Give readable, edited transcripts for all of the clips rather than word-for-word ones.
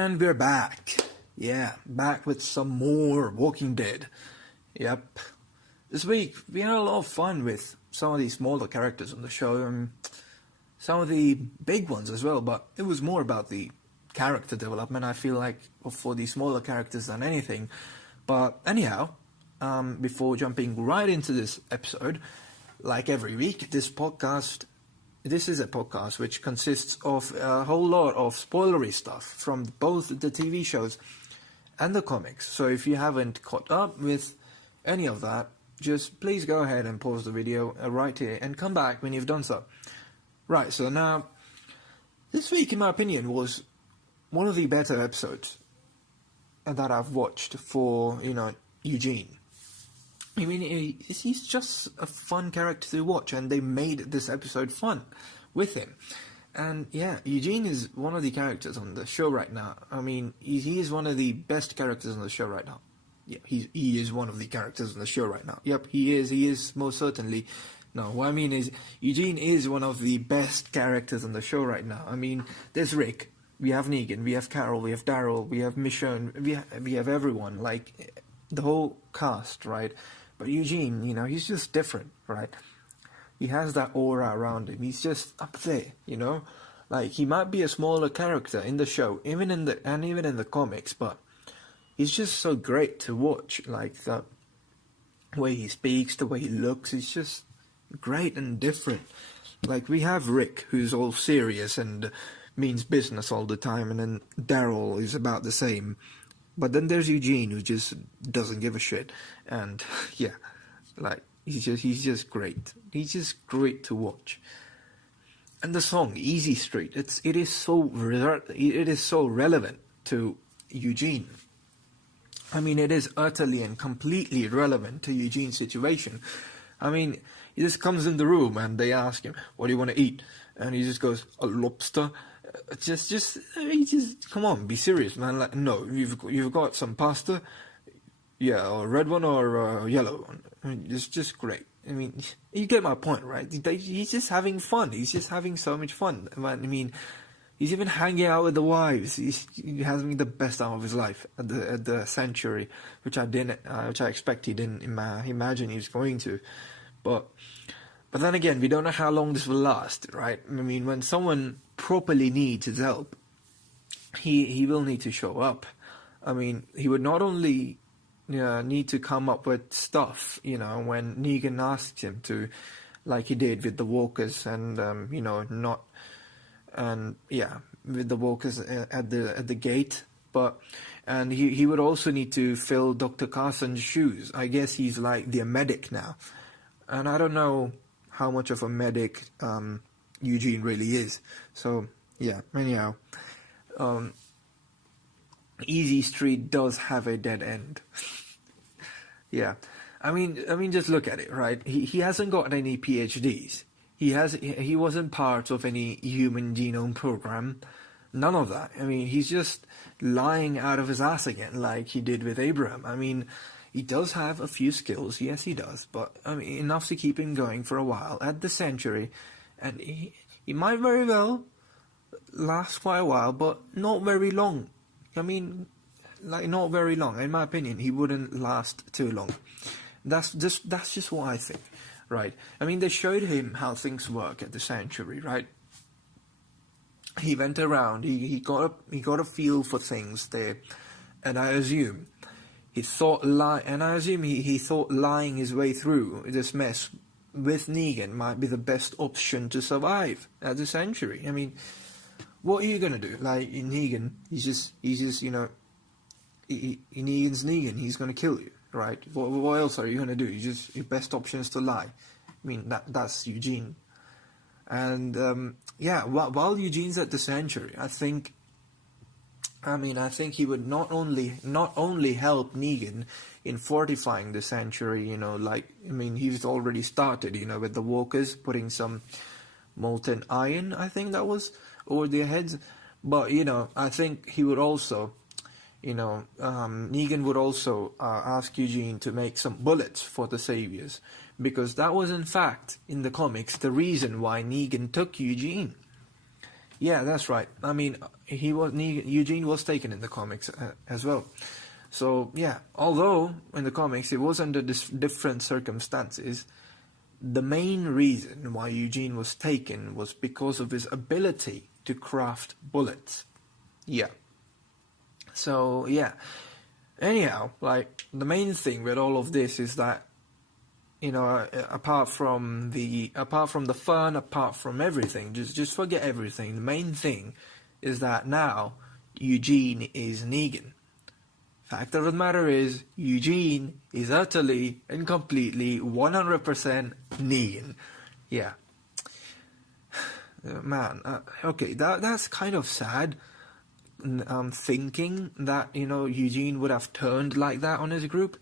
And we're back. Yeah, back with some more Walking Dead. Yep. This week, we had a lot of fun with some of these smaller characters on the show, and some of the big ones as well, but it was more about the character development, I feel like, for the smaller characters than anything. But anyhow, before jumping right into this episode, like every week, this is a podcast which consists of a whole lot of spoilery stuff from both the TV shows and the comics. So if you haven't caught up with any of that, just please go ahead and pause the video right here and come back when you've done so. Right, so now, this week, in my opinion, was one of the better episodes that I've watched for, Eugene. I mean, he's just a fun character to watch, and they made this episode fun with him. And yeah, Eugene is one of the characters on the show right now. I mean, he is one of the best characters on the show right now. Yeah, he is one of the characters on the show right now. Yep, he is most certainly. No, what I mean is, Eugene is one of the best characters on the show right now. I mean, there's Rick, we have Negan, we have Carol, we have Daryl, we have Michonne, we have everyone, like, the whole cast, right? But Eugene, he's just different, right? He has that aura around him. He's just up there, Like, he might be a smaller character in the show, even in the comics, but he's just so great to watch. Like, the way he speaks, the way he looks, he's just great and different. Like, we have Rick, who's all serious and means business all the time, and then Daryl is about the same. But then there's Eugene, who just doesn't give a shit, and yeah, like, he's just great. He's just great to watch. And the song Easy Street, it is so relevant to Eugene. I mean, it is utterly and completely relevant to Eugene's situation. I mean, he just comes in the room and they ask him, "What do you want to eat?" And he just goes, "A lobster." Come on, be serious, man. Like, no, you've got some pasta, yeah, or red one or yellow one. I mean, it's just great. I mean, you get my point, right? He's just having fun. He's just having so much fun. I mean, he's even hanging out with the wives. He's having the best time of his life at the sanctuary, which I expect he didn't imagine he was going to, but then again, we don't know how long this will last, right? I mean, when someone properly needs his help, he will need to show up. I mean, he would not only need to come up with stuff, when Negan asks him to, like he did with the walkers, and with the walkers at the gate, and he would also need to fill Dr. Carson's shoes. I guess he's like the medic now, and I don't know how much of a medic Eugene really is. So yeah, anyhow, Easy Street does have a dead end. Yeah, I mean, just look at it, right? He hasn't got any PhDs. He wasn't part of any human genome program. None of that. I mean, he's just lying out of his ass again, like he did with Abraham. I mean, he does have a few skills, yes he does, but I mean, enough to keep him going for a while at the sanctuary, and he might very well last quite a while, but not very long. I mean, like, not very long. In my opinion, he wouldn't last too long. That's just what I think, right? I mean, they showed him how things work at the sanctuary, right? He went around, he got a feel for things there, and I assume he thought lying his way through this mess with Negan might be the best option to survive at the sanctuary. I mean, what are you gonna do? Like, Negan, he's just Negan's Negan. He's gonna kill you, right? What else are you gonna do? Your best option is to lie. I mean, that's Eugene. And while Eugene's at the sanctuary, I think he would not only help Negan in fortifying the sanctuary, he's already started, with the walkers putting some molten iron, I think that was, over their heads. But, I think he would also, Negan would also ask Eugene to make some bullets for the Saviors, because that was, in fact, in the comics, the reason why Negan took Eugene. Yeah, that's right. I mean, Eugene was taken in the comics as well. So yeah, although in the comics it was under different circumstances, the main reason why Eugene was taken was because of his ability to craft bullets. Yeah. So yeah. Anyhow, like the main thing with all of this is that, you know, apart from the fun, apart from everything, just forget everything. The main thing is that now Eugene is Negan. Fact of the matter is, Eugene is utterly and completely 100% Negan. Yeah. Man, okay, that's kind of sad. Thinking that, you know, Eugene would have turned like that on his group.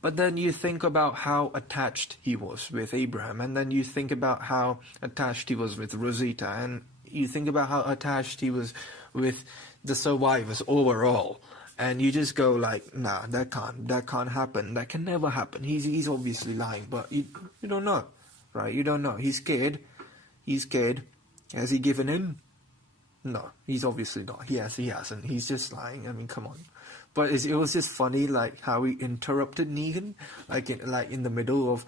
But then you think about how attached he was with Abraham, and then you think about how attached he was with Rosita, and you think about how attached he was with the survivors overall. And you just go like, nah, that can't happen. That can never happen. He's obviously lying, but you don't know, right? You don't know. He's scared. He's scared. Has he given in? No, he's obviously not. He hasn't. He's just lying. I mean, come on. But it was just funny, like how he interrupted Negan, like in the middle of,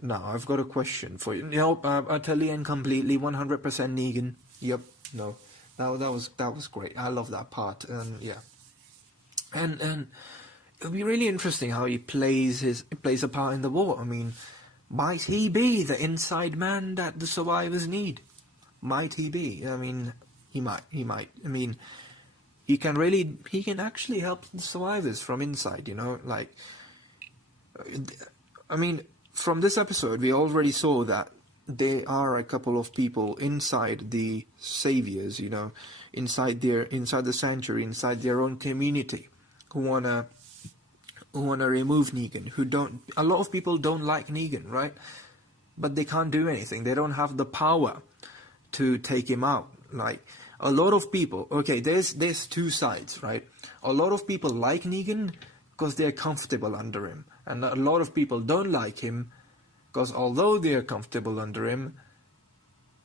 no, I've got a question for you. No, utterly and completely 100% Negan. Yep. No, that was great. I love that part. And yeah. And it'll be really interesting how he plays a part in the war. I mean, might he be the inside man that the survivors need? Might he be? I mean, he might. I mean, he can actually help the survivors from inside, you know, like, I mean, from this episode, we already saw that there are a couple of people inside the saviors, you know, inside the sanctuary, inside their own community, who wanna remove Negan, a lot of people don't like Negan, right? But they can't do anything. They don't have the power to take him out. Like, a lot of people, okay, there's two sides, right? A lot of people like Negan because they're comfortable under him. And a lot of people don't like him because although they're comfortable under him,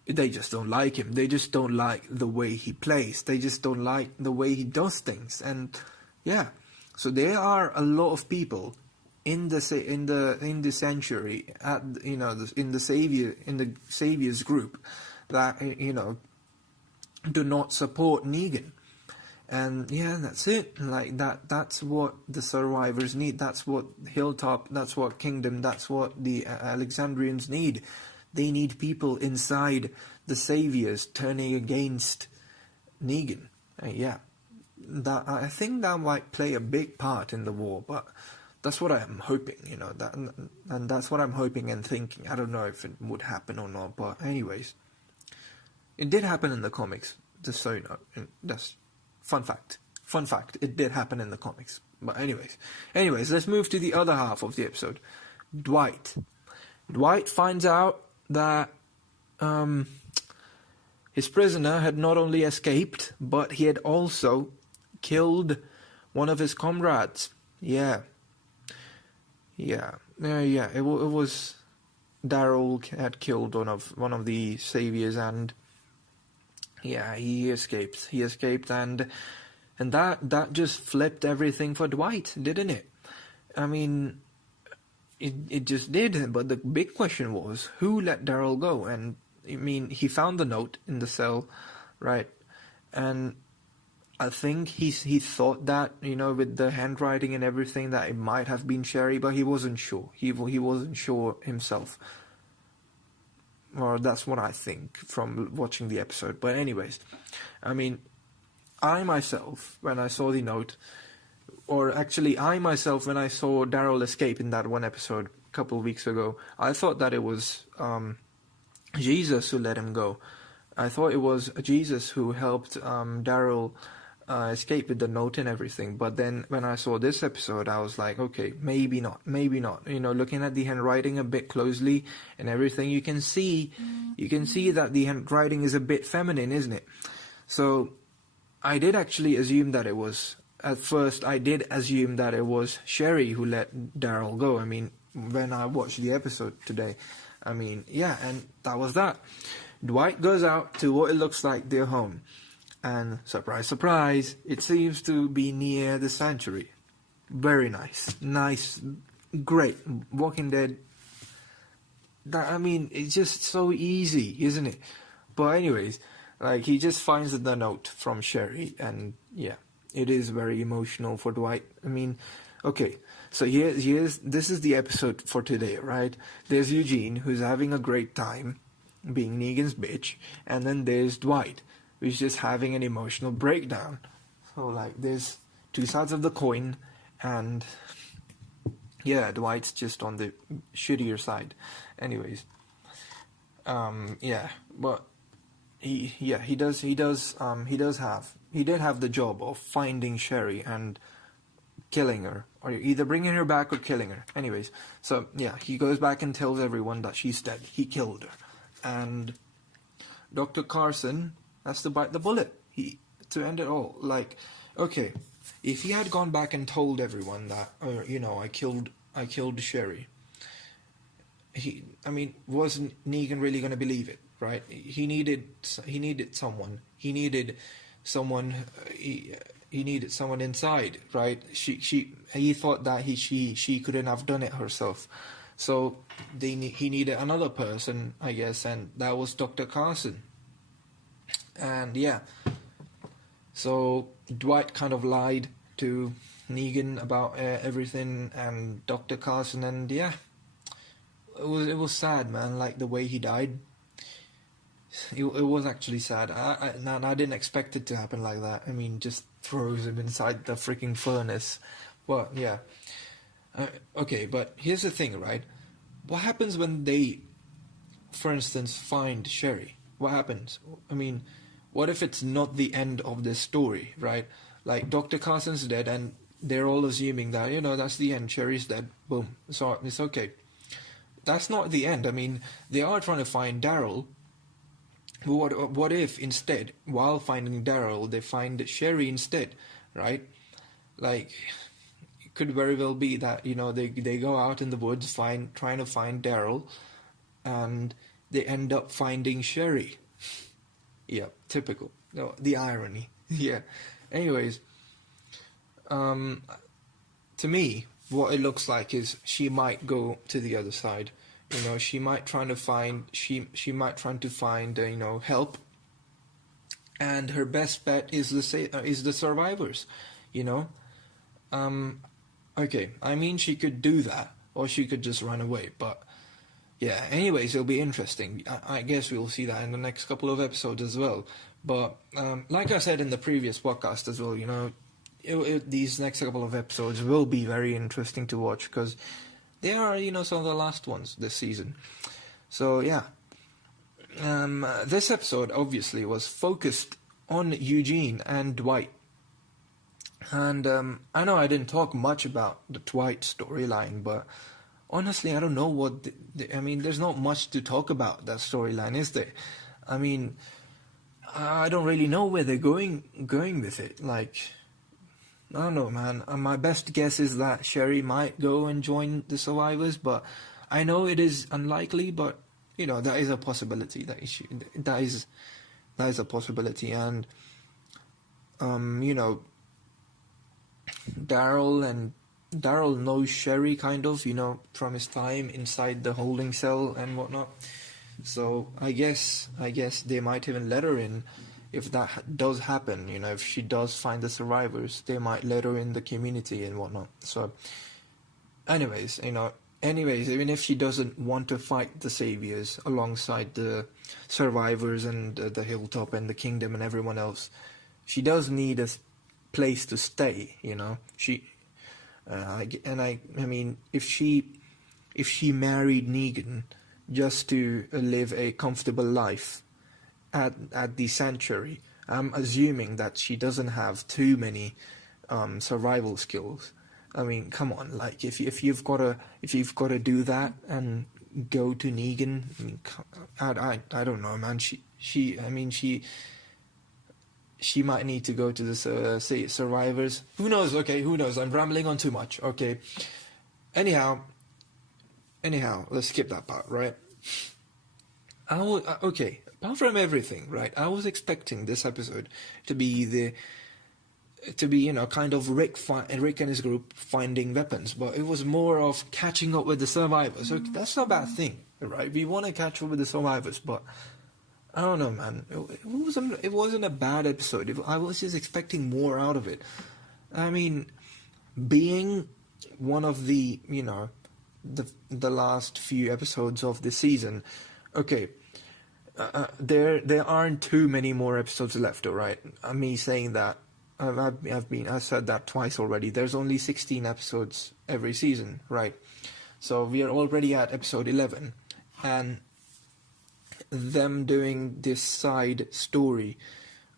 they just don't like him. They just don't like the way he plays. They just don't like the way he does things. And yeah, so there are a lot of people in the sanctuary, in the saviors group that, you know, do not support Negan. And yeah, that's it. Like that's what the survivors need. That's what Hilltop, that's what Kingdom, that's what the Alexandrians need. They need people inside the saviors turning against Negan. Yeah, that I think that might play a big part in the war, but that's what I'm hoping, you know, and that's what I'm hoping and thinking. I don't know if it would happen or not, but anyways, it did happen in the comics, just so you know. That's fun fact. Fun fact, it did happen in the comics. But anyways, let's move to the other half of the episode. Dwight finds out that his prisoner had not only escaped, but he had also killed one of his comrades. Yeah. It was Daryl had killed one of the saviors, and yeah, he escaped. And that just flipped everything for Dwight, didn't it? I mean, it just did. But the big question was, who let Daryl go? And I mean, he found the note in the cell, right? And I think he thought that, you know, with the handwriting and everything, that it might have been Sherry, but he wasn't sure. He wasn't sure himself. Or that's what I think from watching the episode. But anyways, I mean, I myself, when I saw the note, or actually I myself, when I saw Daryl escape in that one episode a couple of weeks ago, I thought that it was Jesus who let him go. I thought it was Jesus who helped Daryl escape with the note and everything. But then when I saw this episode, I was like, okay, maybe not. You know, looking at the handwriting a bit closely and everything, you can see that the handwriting is a bit feminine, isn't it? So I did actually assume that it was, at first I did assume that it was Sherry who let Daryl go. I mean, when I watched the episode today, I mean, yeah, and that was that. Dwight goes out to what it looks like their home. And surprise, surprise, it seems to be near the sanctuary. Very nice. Nice. Great. Walking Dead. I mean, it's just so easy, isn't it? But anyways, like, he just finds the note from Sherry, and yeah, it is very emotional for Dwight. I mean, okay, so this is the episode for today, right? There's Eugene, who's having a great time being Negan's bitch, and then there's Dwight, who's just having an emotional breakdown. So, like, there's two sides of the coin, and yeah, Dwight's just on the shittier side. Anyways, yeah, but he did have the job of finding Sherry and killing her, or either bringing her back or killing her. Anyways, so yeah, he goes back and tells everyone that she's dead. He killed her, and Dr. Carson has to bite the bullet. To end it all. Like, okay, if he had gone back and told everyone that, I killed Sherry, was Negan really going to believe it, right? He needed someone. He needed someone. He needed someone inside, right? He thought that she couldn't have done it herself, so he needed another person, I guess, and that was Dr. Carson. And yeah, so Dwight kind of lied to Negan about everything, and Dr. Carson, and yeah, it was sad, man. Like, the way he died, it was actually sad. I didn't expect it to happen like that. I mean, just throws him inside the freaking furnace. But yeah, okay. But here's the thing, right? What happens when they, for instance, find Sherry? What happens? I mean, what if it's not the end of this story, right? Like, Dr. Carson's dead, and they're all assuming that, that's the end. Sherry's dead. Boom. So it's okay. That's not the end. I mean, they are trying to find Daryl. What if instead, while finding Daryl, they find Sherry instead, right? Like, it could very well be that, they go out in the woods trying to find Daryl, and they end up finding Sherry. Yeah, typical. No, the irony. Yeah. Anyways, to me, what it looks like is she might go to the other side. She might try to find help, and her best bet is the survivors. Okay, I mean, she could do that, or she could just run away. But yeah, anyways, it'll be interesting. I guess we'll see that in the next couple of episodes as well. But like I said in the previous podcast as well, these next couple of episodes will be very interesting to watch, because they are, some of the last ones this season. So yeah, this episode obviously was focused on Eugene and Dwight. And I know I didn't talk much about the Dwight storyline, but honestly, I don't know what... I mean, there's not much to talk about that storyline, is there? I mean, I don't really know where they're going with it. Like, I don't know, man. My best guess is that Sherry might go and join the survivors, but I know it is unlikely, but, that is a possibility. That is a possibility. And, Daryl knows Sherry, kind of, from his time inside the holding cell and whatnot. So I guess they might even let her in if that does happen. If she does find the survivors, they might let her in the community and whatnot. So anyways, even if she doesn't want to fight the saviors alongside the survivors and the hilltop and the kingdom and everyone else, she does need a place to stay. I mean, if she married Negan just to live a comfortable life at the sanctuary, I'm assuming that she doesn't have too many survival skills. I mean, come on, like, if you've got to do that and go to Negan, I mean, I don't know, man. She might need to go to the survivors. Who knows? Okay, who knows? I'm rambling on too much. Okay. Anyhow, let's skip that part, right? Okay, apart from everything, right? I was expecting this episode to be kind of Rick and his group finding weapons, but it was more of catching up with the survivors. So that's not a bad thing, right? We want to catch up with the survivors, but I don't know, man. It wasn't a bad episode. I was just expecting more out of it. I mean, being one of the the last few episodes of the season, okay. There aren't too many more episodes left, all right? Me saying that, I've said that twice already. There's only 16 episodes every season, right? So we are already at episode 11, and them doing this side story,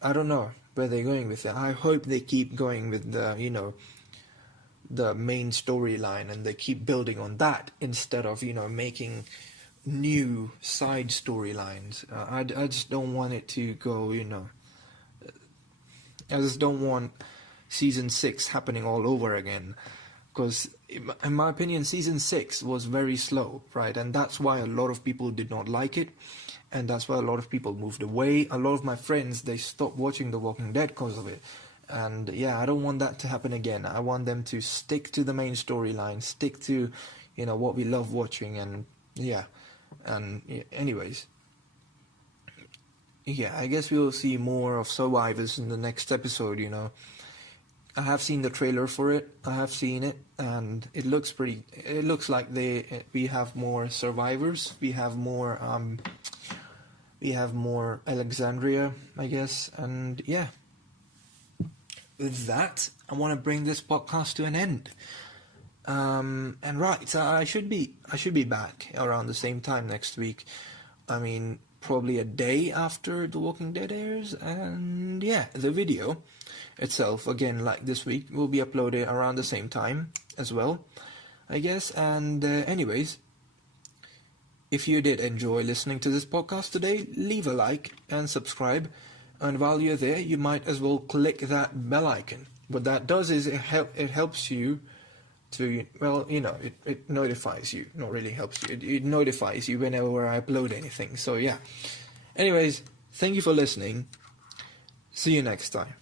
I don't know where they're going with it. I hope they keep going with the main storyline, and they keep building on that instead of making new side storylines. I just don't want it to go, I just don't want season 6 happening all over again, because in my opinion season 6 was very slow, right? And that's why a lot of people did not like it, and that's why a lot of people moved away. A lot of my friends, they stopped watching The Walking Dead because of it. And yeah, I don't want that to happen again. I want them to stick to the main storyline, stick to what we love watching. And yeah, and anyways, yeah, I guess we'll see more of survivors in the next episode. I have seen the trailer for it. I have seen it, and it looks like we have more survivors. We have more Alexandria, I guess. And yeah, with that, I want to bring this podcast to an end. And right, so I should be back around the same time next week. I mean, probably a day after The Walking Dead airs. And yeah, the video itself, again, like this week, will be uploaded around the same time as well, I guess. And anyways, if you did enjoy listening to this podcast today, leave a like and subscribe. And while you're there, you might as well click that bell icon. What that does is it helps you to, it notifies you. Not really helps you. It notifies you whenever I upload anything. So yeah. Anyways, thank you for listening. See you next time.